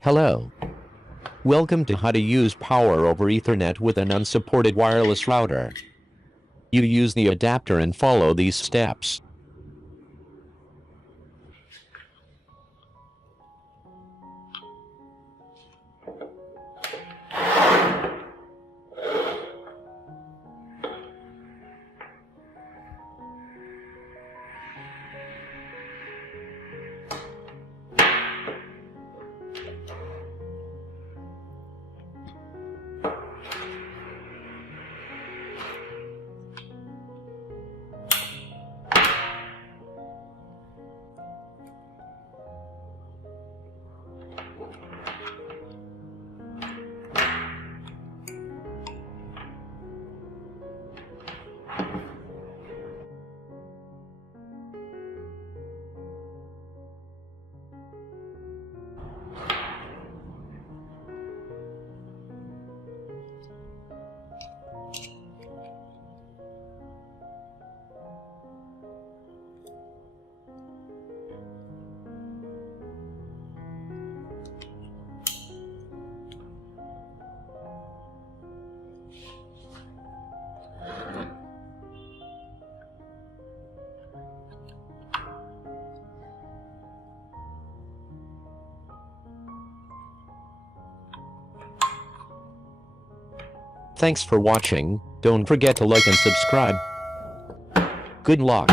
Hello. Welcome to how to use power over Ethernet with an unsupported wireless router. You use the adapter and follow these steps. Thanks for watching. Don't forget to like and subscribe. Good luck.